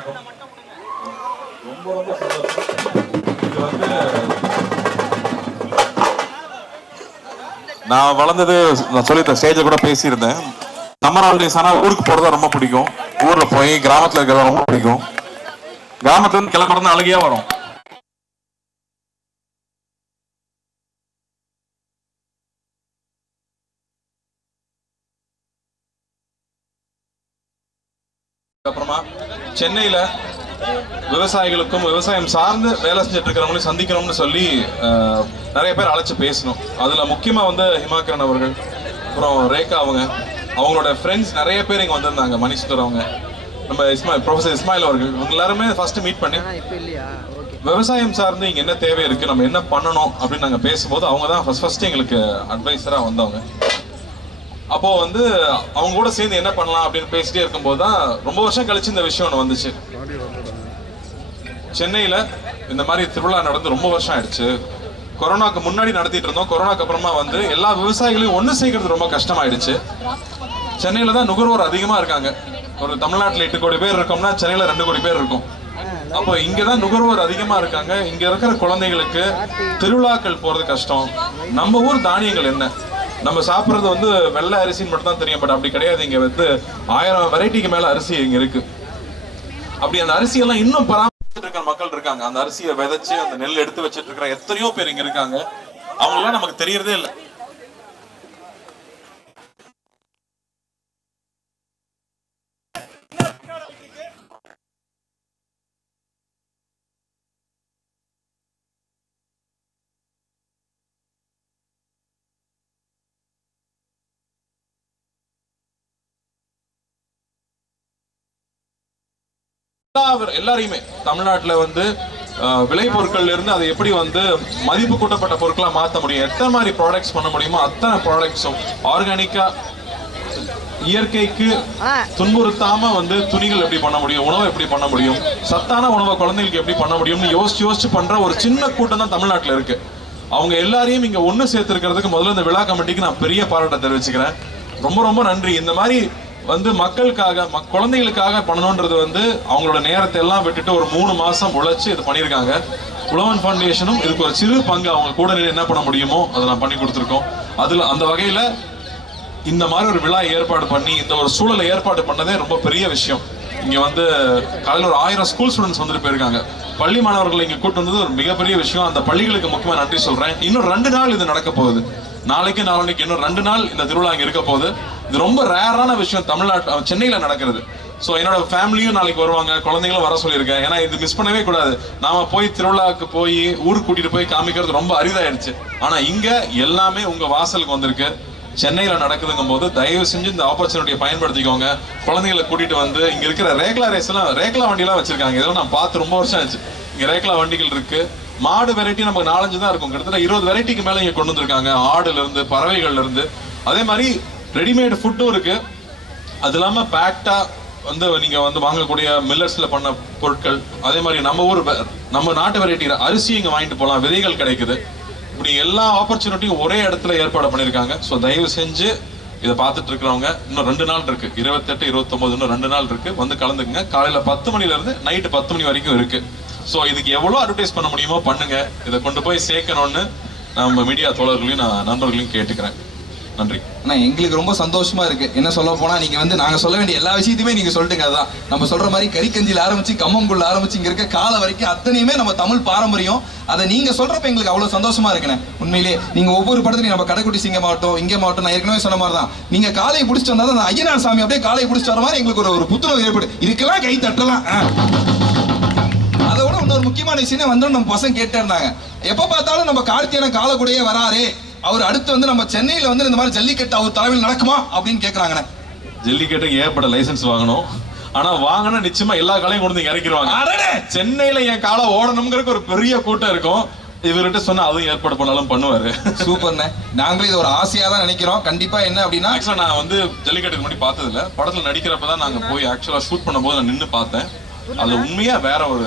வணக்கம். ரொம்ப ரொம்ப சந்தோஷம். இது வந்து நான் வளர்ந்தது, நான் சொல்லியிருந்தேன், ஸ்டேஜில் கூட பேசியிருந்தேன். சம்மர் ஹாலிடேஸ் ஆனால் ஊருக்கு போகிறது ரொம்ப பிடிக்கும். ஊரில் போய் கிராமத்தில் இருக்கிறது ரொம்ப பிடிக்கும். கிராமத்துலேருந்து கிளம்புறது அழகியாக வரும். அப்புறமா சென்னையில விவசாயிகளுக்கும் விவசாயம் சார்ந்து வேலை செஞ்சுட்டு இருக்கிறவங்களையும் சந்திக்கணும்னு சொல்லி நிறைய பேர் அழைச்சு பேசணும். அதுல முக்கியமா வந்து ஹிமாக்கரன் அவர்கள், அப்புறம் ரேகா அவங்களோட ஃப்ரெண்ட்ஸ் நிறைய பேர் இங்க வந்திருந்தாங்க. மணிசுந்தர் அவங்க, நம்ம ப்ரொஃபசர் இஸ்மாயில் அவர்கள், இவங்க எல்லாருமே ஃபர்ஸ்ட் மீட் பண்ணி விவசாயம் சார்ந்து இங்க என்ன தேவை இருக்கு, நம்ம என்ன பண்ணணும் அப்படின்னு நாங்க பேசும்போது அவங்க தான் ஃபர்ஸ்ட் எங்களுக்கு அட்வைசரா வந்தவங்க. அப்போ வந்து அவங்க கூட சேர்ந்து என்ன பண்ணலாம் அப்படின்னு பேசிட்டே இருக்கும்போது தான் ரொம்ப வருஷம் கழிச்சு இந்த விஷயம் ஒன்று வந்துச்சு. சென்னையில இந்த மாதிரி திருவிழா நடந்து ரொம்ப வருஷம் ஆயிடுச்சு. கொரோனாக்கு முன்னாடி நடத்திட்டு இருந்தோம். கொரோனாக்கு அப்புறமா வந்து எல்லா விவசாயிகளையும் ஒன்று சேர்க்கறது ரொம்ப கஷ்டமாயிடுச்சு. சென்னையில தான் நுகர்வோர் அதிகமா இருக்காங்க. ஒரு தமிழ்நாட்டில் 8 கோடி பேர் இருக்கோம்னா சென்னையில 2 கோடி பேர் இருக்கும். அப்போ இங்கதான் நுகர்வோர் அதிகமா இருக்காங்க. இங்க இருக்கிற குழந்தைகளுக்கு திருவிழாக்கள் போறது கஷ்டம். நம்ம ஊர் தானியங்கள் என்ன, நம்ம சாப்பிட்றது வந்து வெள்ளை அரிசின்னு மட்டும் தான் தெரியும். பட் அப்படி கிடையாது. இங்க வந்து 1000 வெரைட்டிக்கு மேல அரிசி இங்க இருக்கு. அப்படி அந்த அரிசியெல்லாம் இன்னும் பராமரிச்சுட்டு இருக்கிற மக்கள் இருக்காங்க. அந்த அரிசியை விதைச்சு அந்த நெல் எடுத்து வச்சுட்டு இருக்கிற எத்தனையோ பேர் இங்க இருக்காங்க. அவங்களாம் நமக்கு தெரியறதே இல்லை. எல்லாரையுமே தமிழ்நாட்டுல வந்து விளை பொருட்கள்ல இருந்து அதை எப்படி வந்து மதிப்பு கூட்டப்பட்ட பொருட்களா மாற்ற முடியும், எத்தனை மாதிரி ப்ராடக்ட்ஸ் பண்ண முடியுமோ அத்தனை ப்ராடக்ட்ஸும் ஆர்கானிக்கா, இயற்கைக்கு துன்புறுத்தாம வந்து துணிகள் எப்படி பண்ண முடியும், உணவை எப்படி பண்ண முடியும், சத்தான உணவை குழந்தைகளுக்கு எப்படி பண்ண முடியும்னு யோசிச்சு பண்ற ஒரு சின்ன கூட்டம் தான் தமிழ்நாட்டில் இருக்கு. அவங்க எல்லாரையும் இங்க ஒண்ணு சேர்த்திருக்கிறதுக்கு முதல்ல இந்த விழா கமிட்டிக்கு நான் பெரிய பாராட்ட தெரிவிச்சுக்கிறேன். ரொம்ப ரொம்ப நன்றி. இந்த மாதிரி வந்து மக்களுக்காக, குழந்தைகளுக்காக பண்ணணுன்றது வந்து அவங்களோட நேரத்தை எல்லாம் விட்டுட்டு ஒரு 3 மாசம் உழைச்சு இது பண்ணியிருக்காங்க. உழவன் ஃபவுண்டேஷனும் இதுக்கு ஒரு சிறு பங்கு அவங்க கூட என்ன பண்ண முடியுமோ அதை நான் பண்ணி கொடுத்துருக்கோம். அதுல அந்த வகையில இந்த மாதிரி ஒரு விழா ஏற்பாடு பண்ணி இந்த ஒரு சூழலை ஏற்பாடு பண்ணதே ரொம்ப பெரிய விஷயம். இங்க வந்து காலையில் ஒரு 1000 ஸ்கூல் ஸ்டூடெண்ட்ஸ் வந்துட்டு போயிருக்காங்க. பள்ளி மாணவர்களை இங்க கூட்டு வந்தது ஒரு மிகப்பெரிய விஷயம். அந்த பள்ளிகளுக்கு முக்கியமா நன்றி சொல்றேன். இன்னும் 2 நாள் இது நடக்க போகுது. நாளைக்கு நாளைக்கு இன்னும் 2 நாள் இந்த திருவிழா இங்க இருக்க போகுது. இது ரொம்ப ரேரான விஷயம் தமிழ்நாட்டு சென்னையில நடக்கிறது. ஸோ என்னோட ஃபேமிலியும் நாளைக்கு வருவாங்க, குழந்தைங்களும் வர சொல்லியிருக்கேன். ஏன்னா இது மிஸ் பண்ணவே கூடாது. நாம போய் திருவிழாவுக்கு போய் ஊருக்கு கூட்டிட்டு போய் காமிக்கிறது ரொம்ப அரிதாயிடுச்சு. ஆனா இங்க எல்லாமே உங்க வாசலுக்கு வந்திருக்கு. சென்னையில நடக்குதுங்கும் போது தயவு செஞ்சு இந்த ஆப்பர்ச்சுனிட்டியை பயன்படுத்திக்கோங்க. குழந்தைகளை கூட்டிட்டு வந்து இங்க இருக்கிற ரேக்லா ரேஸ் எல்லாம், ரேக்லா வண்டி எல்லாம் வச்சிருக்காங்க. இதெல்லாம் நான் பார்த்து ரொம்ப வருஷம் ஆச்சு. இங்க ரேக்லா வண்டிகள் இருக்கு. மாடு வெரைட்டி நமக்கு 4-5 தான் இருக்கும். கிட்டத்தட்ட 20 வெரைட்டிக்கு மேல இங்க கொண்டு வந்திருக்காங்க. ஆடுல இருந்து, பறவைகள்ல இருந்து. அதே மாதிரி ரெடிமேட் ஃபுட்டும் இருக்கு. அது இல்லாம பேக்டா வந்து நீங்க வந்து வாங்கக்கூடிய மில்லட்ஸ்ல பண்ண பொருட்கள். அதே மாதிரி நம்ம நாட்டு வெரைட்டி அரிசி இங்க வாங்கிட்டு போகலாம். விதைகள் கிடைக்குது. இப்படி எல்லா ஆப்பர்ச்சுனிட்டியும் ஒரே இடத்துல ஏற்பாடு பண்ணியிருக்காங்க. ஸோ தயவு செஞ்சு இதை பார்த்துட்டு இருக்கிறவங்க இன்னும் 2 நாள் இருக்கு. 28, 29 இன்னும் 2 நாள் இருக்கு. வந்து கலந்துக்குங்க. காலையில 10 மணில இருந்து நைட்டு 10 மணி வரைக்கும் இருக்கு. ஸோ இதுக்கு எவ்வளோ அட்வர்டைஸ் பண்ண முடியுமோ பண்ணுங்க. இதை கொண்டு போய் சேர்க்கணும்னு நம்ம மீடியா தோழர்களையும் நான் நண்பர்களையும் கேட்டுக்கிறேன். நன்றி. ஆனா எங்களுக்கு ரொம்ப சந்தோஷமா இருக்கு. என்ன சொல்ல போனா நீங்க வந்து நாங்க சொல்ல வேண்டிய எல்லா விஷயத்தையுமே நீங்க சொல்லிட்டுங்க. அதான் நம்ம சொல்ற மாதிரி கறிக்கஞ்சியில் ஆரம்பிச்சு கம்மங்குள்ள ஆரம்பிச்சு இங்க இருக்க கால வரைக்கும் அத்தனையுமே நம்ம தமிழ் பாரம்பரியம். அதை நீங்க சொல்றப்ப எங்களுக்கு அவ்வளவு சந்தோஷமா இருக்குண்ணே. உண்மையிலேயே நீங்க ஒவ்வொரு படத்துலையும் நம்ம கடைக்குட்டி சிங்கம் ஆகட்டும், இங்கே மாவட்டம், நான் ஏற்கனவே சொன்ன மாதிரி தான் நீங்க காலையை பிடிச்சிட்டு வந்தா அந்த ஐயனார் சாமி அப்படியே காலையை பிடிச்சிட்டு வர மாதிரி எங்களுக்கு ஒரு புத்துணர்வு ஏற்படும். இதுக்கெல்லாம் கை தட்டலாம். அதை விட இன்னொரு முக்கியமான விஷயம் வந்து நம்ம பசங்க கேட்டே இருந்தாங்க, எப்ப பார்த்தாலும் நம்ம கார்த்தியான காலக்கூடையே வராரு, அவர் அடுத்து வந்து நம்ம சென்னையில வந்து இந்த மாதிரி ஜல்லிக்கட்டு அவர் தலைமையில் நடக்குமா அப்படின்னு கேட்கறாங்க. ஜல்லிக்கட்டுக்கு ஏற்பட லைசன்ஸ் வாங்கணும். ஆனா வாங்கினா நிச்சயமா எல்லா காலையும் கொண்டு வந்து இறக்கிடுவாங்க. சென்னையில என் காலை ஓடணுங்கிறதுக்கு ஒரு பெரிய கூட்டம் இருக்கும். இவர்கிட்ட சொன்னா அதுவும் ஏற்பாடு பண்ணாலும் பண்ணுவாரு. சூப்பர்ண்ணே. நாங்களும் இது ஒரு ஆசையா தான் நினைக்கிறோம். கண்டிப்பா என்ன அப்படின்னா, ஆக்சுவலா நான் வந்து ஜல்லிக்கட்டுக்கு முன்னாடி பார்த்தது இல்ல. படத்துல நடிக்கிறப்பதான் நாங்க போய் ஆக்சுவலா ஷூட் பண்ணும் போது நான் நின்று பார்த்தேன். அது உண்மையா வேற ஒரு,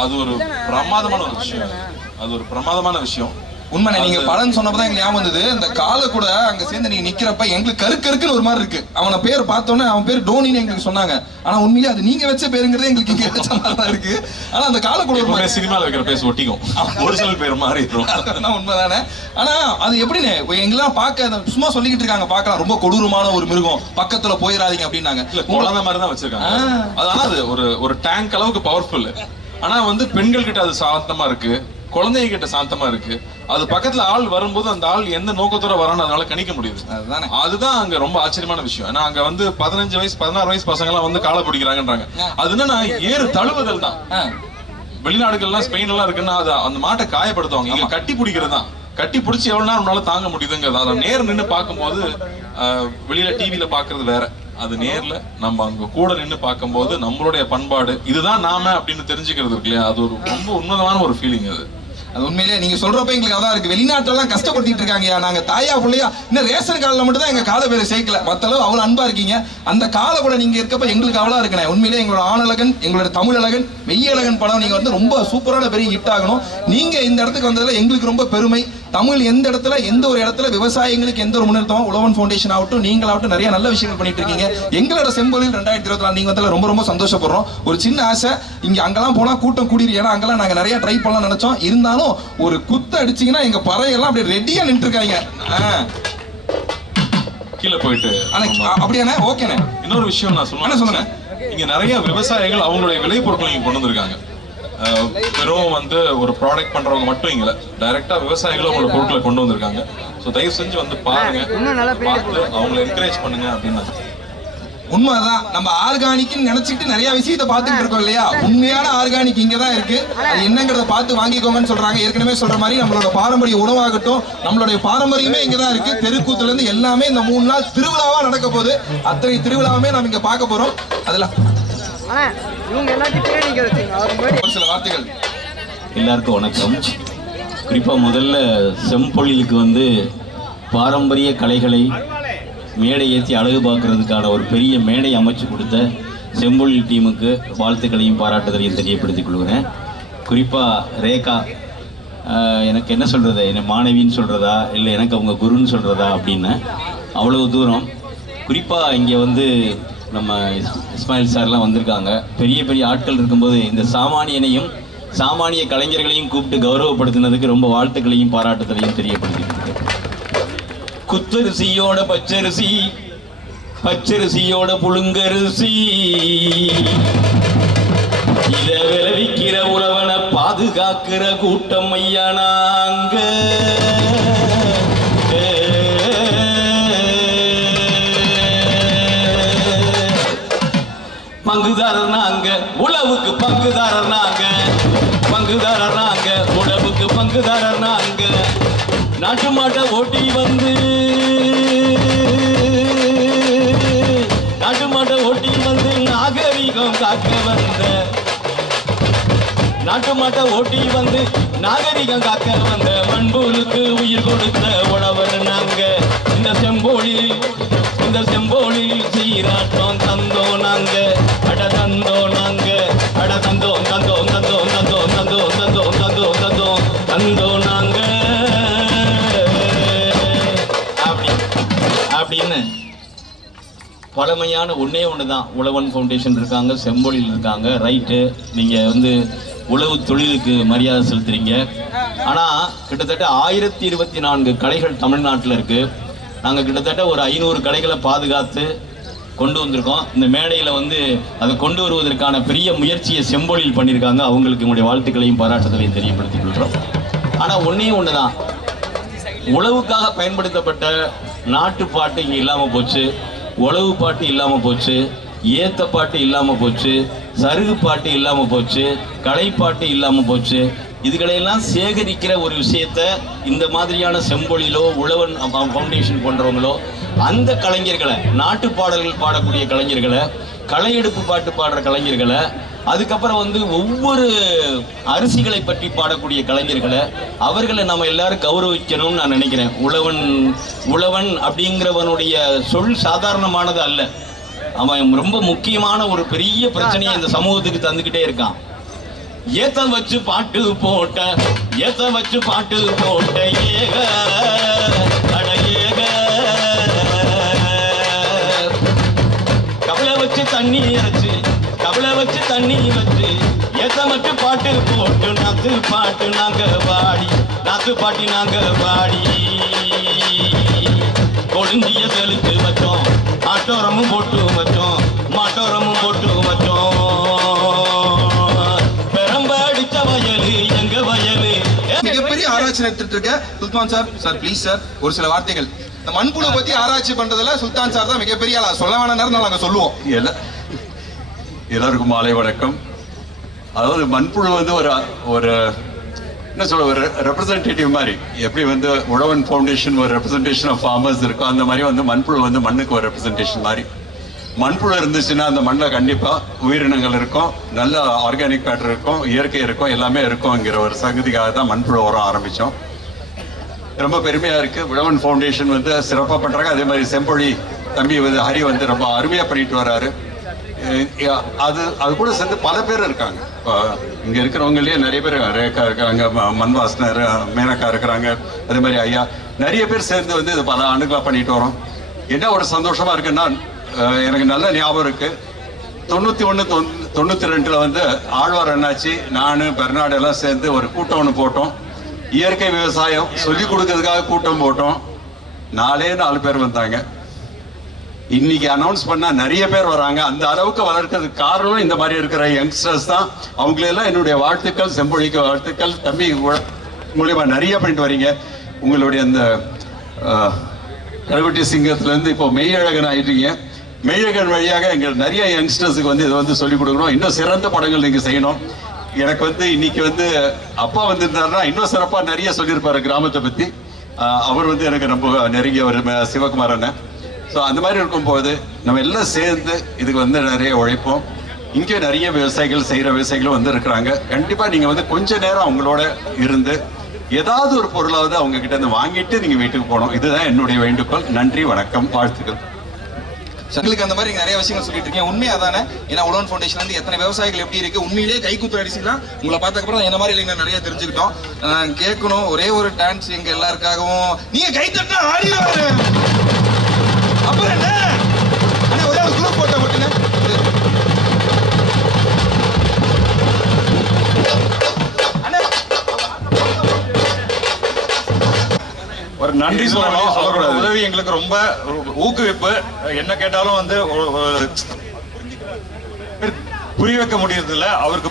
அது ஒரு பிரமாதமான ஒரு விஷயம். அது ஒரு பிரமாதமான விஷயம். உண்மை. நீங்க பலன் சொன்னப்பதான் எங்களுக்கு ஞாபகம் வந்தது. இந்த காலை கூட அங்க சேர்ந்து நீங்க நிக்கிறப்ப எங்களுக்கு கருக்குன்னு ஒரு மாதிரி இருக்கு. அவன பேர் பார்த்தோன்னே அவன் பேர் டோனின்னு எங்களுக்கு சொன்னாங்க. ஆனா உண்மையிலே அது நீங்க வச்ச பேருங்கிறதே எங்களுக்கு இங்க வச்ச மாதிரி தான் இருக்கு. ஆனா அந்த காலை கூட ஒரு சினிமாவில் வைக்கிற பேர் ஒட்டிக்கும், ஒரிஜினல் பேர் மாதிரி இருக்கும். உண்மைதானே. ஆனா அது எப்படின்னு எங்கெல்லாம் பார்க்க சும்மா சொல்லிக்கிட்டு இருக்காங்க, பார்க்கலாம் ரொம்ப கொடூரமான ஒரு மிருகம், பக்கத்துல போயிடாதீங்க அப்படின்னாங்க. குழந்தை மாதிரி தான் வச்சிருக்காங்க. அதனால அது ஒரு டேங்க் அளவுக்கு பவர்ஃபுல். ஆனா வந்து பெண்கள் கிட்ட அது சாந்தமா இருக்கு, குழந்தைங்க கிட்ட சாந்தமா இருக்கு. அது பக்கத்துல ஆள் வரும்போது அந்த ஆள் எந்த நோக்கத்தோட வரான்னு அதனால கணிக்க முடியுது. அதுதான் அங்க ரொம்ப ஆச்சரியமான விஷயம். ஏன்னா அங்க வந்து 15 வயசு 16 வயசு பசங்க எல்லாம் வந்து காலை பிடிக்கிறாங்கன்றாங்க. அது என்னன்னா ஏறு தழுவுதல் தான். வெளிநாடுகள்லாம் ஸ்பெயின் எல்லாம் இருக்குன்னா அது அந்த மாட்டை காயப்படுத்துவாங்க. இங்க கட்டி பிடிக்கிறது தான். கட்டி பிடிச்சி எவ்வளவு நேரம் நம்மளால தாங்க முடியுதுங்கிறது. அதை நேர் நின்று பார்க்கும்போது வெளியில டிவில பாக்குறது வேற, அது நேர்ல நம்ம அங்க கூட நின்று பார்க்கும்போது நம்மளுடைய பண்பாடு இதுதான் நாம அப்படின்னு தெரிஞ்சுக்கிறது இருக்கு இல்லையா, அது ஒரு ரொம்ப உன்னதமான ஒரு ஃபீலிங். அது உண்மையிலே நீங்க சொல்றப்ப எங்களுக்கு அதான் இருக்கு. வெளிநாட்டுல கஷ்டப்பட்டு இருக்காங்க, நாங்க தாயா பிள்ளையா இன்னும் ரேஷன் கார்டுல மட்டும் தான் எங்க காலை பேரை சேர்க்கல, மத்த அளவு அவ்வளவு அன்பா இருக்கீங்க. அந்த காலை கூட நீங்க இருக்கப்ப எங்களுக்கு அவ்வளவு இருக்கணும். உண்மையிலே எங்களோட ஆணழகன், எங்களோட தமிழ் அழகன், மெய்யழகன் படம் நீங்க வந்து ரொம்ப சூப்பரான பெரிய ஹிட் ஆகணும். நீங்க இந்த இடத்துக்கு வந்ததுல எங்களுக்கு ரொம்ப பெருமை. தமிழ் எந்த இடத்துல எந்த ஒரு இடத்துல விவசாயிகளுக்கு எந்த ஒரு முன்னேற்றமும் உழவன் ஃபவுண்டேஷன் ஆகட்டும் நீங்களாகட்டும் நிறைய நல்ல விஷயங்கள் பண்ணிட்டு இருக்கீங்க. எங்களோட செம்பொழில் 2024 நீங்க வந்ததுல ரொம்ப ரொம்ப சந்தோஷப்படுறோம். ஒரு சின்ன ஆசை, இங்க அங்கெல்லாம் போனா கூட்டம் கூடிரு, ஏன்னா அங்கெல்லாம் நாங்க நிறைய ட்ரை பண்ணலாம் நினைச்சோம். இருந்தாலும் ஒரு குத்து அடிச்சீங்கன்னா எங்க பறையெல்லாம் அப்படியே ரெடியா நின்று இருக்காங்க. கீழே போயிட்டு அப்படியானே ஓகேண்ணே. இன்னொரு விஷயம் நான் சொல்லுங்க, இங்க நிறைய விவசாயிகள் அவங்களுடைய விளைபொருட்களை இங்க கொண்டு வந்திருக்காங்க. வெறும் வந்து ஒரு ப்ராடக்ட் பண்றவங்க மட்டும் இங்க டைரக்டா விவசாயிகளும் அவங்களோட பொருட்களை கொண்டு வந்திருக்காங்க. ஸோ தயவு செஞ்சு வந்து பாருங்க, பார்த்து அவங்களை என்கரேஜ் பண்ணுங்க அப்படின்னு. உண்மைதான், நம்ம ஆர்கானிக்னு நினைச்சிட்டு நிறைய விஷயத்தை பார்த்துட்டு இருக்கோம் இல்லையா. உண்மையான ஆர்கானிக் இங்கதான் இருக்கு, அது என்னங்கிறத பார்த்து வாங்கிக்கோங்கன்னு சொல்றாங்க. ஏற்கனவே சொல்ற மாதிரி நம்மளோட பாரம்பரிய உணவாகட்டும், நம்மளுடைய பாரம்பரியமே இங்கதான் இருக்கு. தெருக்கூத்துல இருந்து எல்லாமே இந்த 3 நாள் திருவிழாவா நடக்க போகுது. அத்தனை திருவிழாவுமே நம்ம இங்க பார்க்க போறோம். அதெல்லாம் ஒரு சில வார்த்தைகள். எல்லாருக்கும் வணக்கம். குறிப்பா முதல்ல செம்பொழிலுக்கு வந்து பாரம்பரிய கலைகளை மேடை ஏற்றி அழகு பார்க்கறதுக்கான ஒரு பெரிய மேடை அமைச்சு கொடுத்த செம்பொழில் டீமுக்கு வாழ்த்துக்களையும் பாராட்டுதலையும் தெரியப்படுத்திக் கொள்கிறேன். குறிப்பாக ரேகா, எனக்கு என்ன சொல்கிறது, என்னை மாணவின்னு சொல்கிறதா இல்லை எனக்கு அவங்க குருன்னு சொல்கிறதா அப்படின்னு அவ்வளவு தூரம். குறிப்பாக இங்கே வந்து நம்ம இஸ்மாயில் சார்லாம் வந்திருக்காங்க. பெரிய பெரிய ஆட்கள் இருக்கும்போது இந்த சாமானியனையும் சாமானிய கலைஞர்களையும் கூப்பிட்டு கௌரவப்படுத்தினதுக்கு ரொம்ப வாழ்த்துக்களையும் பாராட்டுதலையும் தெரியப்படுத்திக்கிட்டு, குத்தரிசியோட பச்சரிசி, பச்சரிசியோட புழுங்கரிசி, இத விளைவிக்கிற உழவனை பாதுகாக்கிற கூட்டம் ஐயா நாங்க. பங்குதாரர் நாங்க, உழவுக்கு பங்குதாரர் நாங்க, பங்குதாரர் நாங்க, உழவுக்கு பங்குதாரர் நாங்க. நாட்டு மாட்டை ஓட்டி வந்து, நாட்டு மாட்டை ஓட்டி வந்து நாகரிகம் காக்க வந்த, நாட்டு மாட்டை ஓட்டி வந்து நாகரிகம் காக்க வந்த மண்புலுக்கு உயிர் கொடுத்த உழவர் நாங்க. இந்த செம்போலில் சீராட்டம் தந்தோம் நாங்க, அட தந்தோம் நாங்க, அட தந்தோம் தந்தோம் தந்தோம் தந்தோம் தந்தோம் தந்தோம் தந்தோம் தந்தோம் தந்தோம் நாங்க. அப்படின்னு பழமையான ஒன்னே ஒன்று தான். உழவன் ஃபவுண்டேஷன் இருக்காங்க, செம்பொழில் இருக்காங்க. ரைட்டு, நீங்கள் வந்து உழவு தொழிலுக்கு மரியாதை செலுத்துறீங்க. ஆனால் கிட்டத்தட்ட 1024 கடைகள் தமிழ்நாட்டில் இருக்குது. நாங்கள் கிட்டத்தட்ட ஒரு 500 கடைகளை பாதுகாத்து கொண்டு வந்திருக்கோம். இந்த மேடையில் வந்து அதை கொண்டு வருவதற்கான பெரிய முயற்சியை செம்பொழில் பண்ணியிருக்காங்க. அவங்களுக்கு என்னுடைய வாழ்த்துக்களையும் பாராட்டுதலையும் தெரியப்படுத்திக் கொள்கிறோம். ஆனால் ஒன்றே ஒன்று தான், உழவுக்காக பயன்படுத்தப்பட்ட நாட்டுப்பாட்டு இங்கே இல்லாமல் போச்சு, உழவு பாட்டு இல்லாமல் போச்சு, ஏத்த பாட்டு இல்லாமல் போச்சு, சருகு பாட்டு இல்லாமல் போச்சு, கலைப்பாட்டு இல்லாமல் போச்சு. இதுகளையெல்லாம் சேகரிக்கிற ஒரு விஷயத்த இந்த மாதிரியான செம்பொழிலோ உழவன் ஃபவுண்டேஷன் போன்றவங்களோ அந்த கலைஞர்களை, நாட்டு பாடல்கள் பாடக்கூடிய கலைஞர்களை, களையெடுப்பு பாட்டு பாடுற கலைஞர்களை, அதுக்கப்புறம் வந்து ஒவ்வொரு அரிசிகளை பற்றி பாடக்கூடிய கலைஞர்களை, அவர்களை நம்ம எல்லாரும் கௌரவிக்கணும்னு நான் நினைக்கிறேன். உழவன் அப்படிங்கிறவனுடைய சொல் சாதாரணமானது அல்ல. அவன் ரொம்ப முக்கியமான ஒரு பெரிய பிரச்சனையை இந்த சமூகத்துக்கு தந்துக்கிட்டே இருக்கான். ஏத்த வச்சு பாட்டு போட்ட ஏக அட ஏக கவலை வச்சு தண்ணி வச்சு ஏத்த மட்டும் பாட்டு போட்டு நாத்து பாட்டு நாங்க பாடி கொழுந்திய செலுத்து வச்சோம் மாட்டோரமும் போட்டு வச்சோம் பெரம்ப அடிச்ச வயலு எங்க வயலு. மிகப்பெரிய ஆராய்ச்சி நடத்திட்டு இருக்க சுல்தான் சார் ப்ளீஸ் சார் ஒரு சில வார்த்தைகள். இந்த மண்புழு பத்தி ஆராய்ச்சி பண்றதுல சுல்தான் சார் தான் மிகப்பெரிய ஆளா. சொல்ல வேணாம் நேரம் நாங்க சொல்லுவோம். எல்லாருக்கும் மாலை வணக்கம். அதாவது மண்புழு வந்து ஒரு என்ன சொல்ல ஒரு ரெப்ரசன்டேட்டிவ் மாதிரி, எப்படி வந்து உழவன் ஃபவுண்டேஷன் ஒரு ரெப்ரசன்டேஷன் ஆஃப் ஃபார்மர்ஸ் இருக்கும், அந்த மாதிரி வந்து மண்புழு வந்து மண்ணுக்கு ஒரு ரெப்ரசன்டேஷன் மாதிரி. மண்புழு இருந்துச்சுன்னா அந்த மண்ணில் கண்டிப்பாக உயிரினங்கள் இருக்கும், நல்ல ஆர்கானிக் மேட்டர் இருக்கும், இயற்கை இருக்கும், எல்லாமே இருக்கும்ங்கிற ஒரு சங்கதிக்காக தான் மண்புழு உரம் ஆரம்பித்தோம். ரொம்ப பெருமையாக இருக்குது. உழவன் ஃபவுண்டேஷன் வந்து சிறப்பாக பண்ணுறாங்க. அதே மாதிரி செம்பொழி தம்பி வந்து ஹரி வந்து ரொம்ப அருமையாக பண்ணிட்டு வர்றாரு. அது கூட சேர்ந்து பல பேர் இருக்காங்க. இங்கே இருக்கிறவங்களே நிறைய பேர், ரேகா இருக்கிறாங்க, மண்வாசனர் மேனக்கா இருக்கிறாங்க, அதே மாதிரி ஐயா நிறைய பேர் சேர்ந்து வந்து இது பல ஆண்டுகளாக பண்ணிட்டு வரோம். என்ன ஒரு சந்தோஷமாக இருக்குன்னா, எனக்கு நல்ல ஞாபகம் இருக்குது, 91 92 வந்து ஆழ்வார் அண்ணாச்சி, நான் பெர்னாடு எல்லாம் சேர்ந்து ஒரு கூட்டம் ஒன்று போட்டோம். இயற்கை விவசாயம் சொல்லிக் கொடுக்கறதுக்காக கூட்டம் போட்டோம். 4 பேர் வந்தாங்க. இன்னைக்கு அனௌன்ஸ் பண்ணா நிறைய பேர் வராங்க. அந்த அளவுக்கு வளர்க்கறதுக்கு காரணம் இந்த மாதிரி இருக்கிற யங்ஸ்டர்ஸ் தான். அவங்களெல்லாம் என்னுடைய வாழ்த்துக்கள், செம்பொழிக்கு வாழ்த்துக்கள். தம்பி மூலியமா நிறைய பண்ணிட்டு வரீங்க. உங்களுடைய அந்த கருவட்டி சிங்கத்திலேருந்து இப்போ மெய்யழகன் ஆயிட்டீங்க. மெய்யழகன் வழியாக எங்கள் நிறைய யங்ஸ்டர்ஸுக்கு வந்து இதை வந்து சொல்லிக் கொடுக்கணும். இன்னும் சிறந்த படங்கள் நீங்கள் செய்யணும். எனக்கு வந்து இன்னைக்கு வந்து அப்பா வந்திருந்தாருன்னா இன்னும் சிறப்பாக நிறைய சொல்லியிருப்பாரு கிராமத்தை பற்றி. அவர் வந்து எனக்கு ரொம்ப நெருங்கியவர், சிவகுமார் அண்ணன். ஸோ அந்த மாதிரி இருக்கும்போது நம்ம எல்லாம் சேர்ந்து இதுக்கு வந்து நிறைய உழைப்போம். இங்கே நிறைய விவசாயிகள் செய்கிற விவசாயிகளும் வந்து இருக்கிறாங்க. கண்டிப்பாக நீங்கள் வந்து கொஞ்ச நேரம் அவங்களோட இருந்து ஏதாவது ஒரு பொருளாவது அவங்க கிட்ட இருந்து வாங்கிட்டு நீங்கள் வீட்டுக்கு போகணும். இதுதான் என்னுடைய வேண்டுகோள். நன்றி, வணக்கம், வாழ்த்துக்கள். உங்களுக்கு அந்த மாதிரி நிறைய விஷயங்கள் சொல்லிட்டு இருக்கேன். உண்மையா தானே? ஏன்னா உழவன் ஃபவுண்டேஷன் வந்து எத்தனை விவசாயிகள் எப்படி இருக்கு, உண்மையிலேயே கைக்குத்து அடிச்சுலாம் உங்களை பார்த்ததுக்கப்புறம் என்ன மாதிரி இல்லைங்க நிறைய தெரிஞ்சுக்கிட்டோம். கேட்கணும் ஒரே ஒரு டான்ஸ் எங்க எல்லாருக்காகவும். நீங்க கை தட்டினா ஆடிடுவாரு. அப்புறம் என்ன ஒரே ஒரு குரூப் போட்டோ மட்டுங்க. ஒரு நன்றி சொல்லணும். அவரோட உதவி எங்களுக்கு ரொம்ப ஊக்குவிப்பு. என்ன கேட்டாலும் வந்து புரிய வைக்க முடியறது இல்லை. அவருக்கு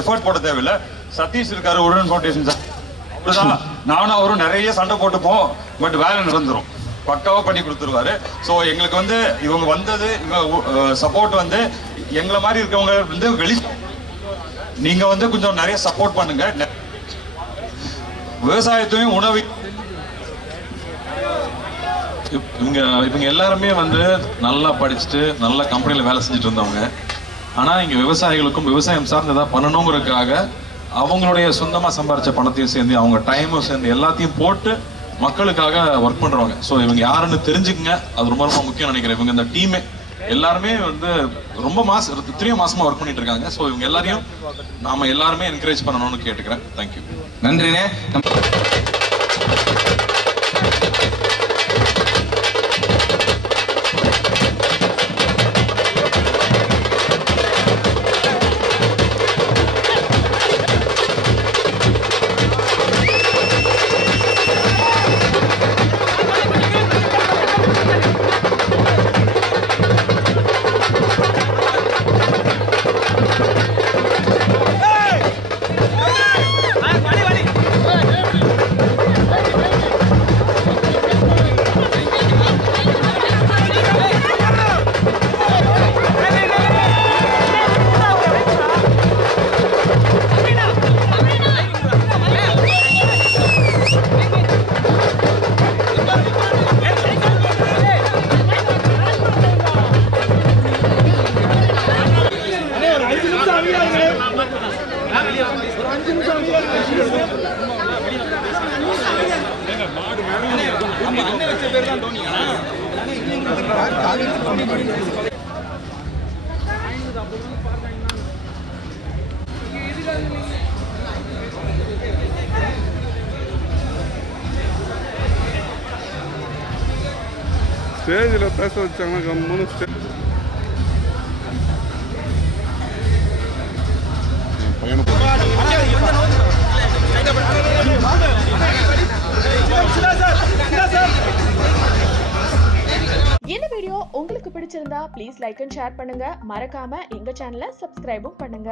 எஃபர்ட் போட தேவையில்லை. சதீஷ் இருக்காரு உழவன் ஃபவுண்டேஷன் சார், அவருதான். நானும் அவரும் நிறைய சண்டை போட்டுப்போம். பட் வேலை நடந்துரும், பக்காவா பண்ணி கொடுத்துருவாரு. ஸோ எங்களுக்கு வந்து இவங்க வந்தது, இவங்க சப்போர்ட் வந்து எங்களை மாதிரி இருக்கவங்க வந்து நீங்க வந்து கொஞ்சம் நிறைய சப்போர்ட் பண்ணுங்க. விவசாயத்தையும் உணவு இவங்க எல்லாருமே வந்து நல்லா படிச்சுட்டு நல்ல கம்பெனியில் வேலை செஞ்சுட்டு இருந்தவங்க. ஆனால் இங்கே விவசாயிகளுக்கும் விவசாயம் சார்ந்து எதாவது பண்ணணுங்கிறதுக்காக அவங்களுடைய சொந்தமாக சம்பாரிச்ச பணத்தையும் சேர்ந்து அவங்க டைமும் சேர்ந்து எல்லாத்தையும் போட்டு மக்களுக்காக ஒர்க் பண்ணுறவங்க. ஸோ இவங்க யாருன்னு தெரிஞ்சுக்குங்க. அது ரொம்ப ரொம்ப முக்கியம் நினைக்கிறேன். இவங்க இந்த டீமே எல்லாருமே வந்து ரொம்ப 3 மாசமா ஒர்க் பண்ணிட்டு இருக்காங்க. ஸோ இவங்க எல்லாரையும் நாம எல்லாருமே என்கரேஜ் பண்ணணும்னு கேட்டுக்கிறேன். தேங்க்யூ. நன்றிண்ணே. ஸ்டேஜில் பேச வச்சாங்கன்னா கம்முன்னு இந்த வீடியோ உங்களுக்கு பிடிச்சிருந்தா ப்ளீஸ் லைக் அண்ட் ஷேர் பண்ணுங்க. மறக்காம எங்க சேனலை சப்ஸ்கிரைபும் பண்ணுங்க.